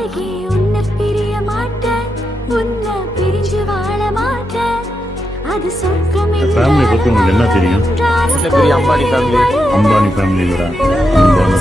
அழகே உன்னை பிரிய மாட்டேன், உன்னை பிரிஞ்சு வாழ மாட்டேன். அது சொர்க்கம் ஃபேமிலி பத்தி உங்களுக்கு என்ன தெரியும்? அம்பானி ஃபேமிலி. அம்பானி ஃபேமிலியோட அன்பான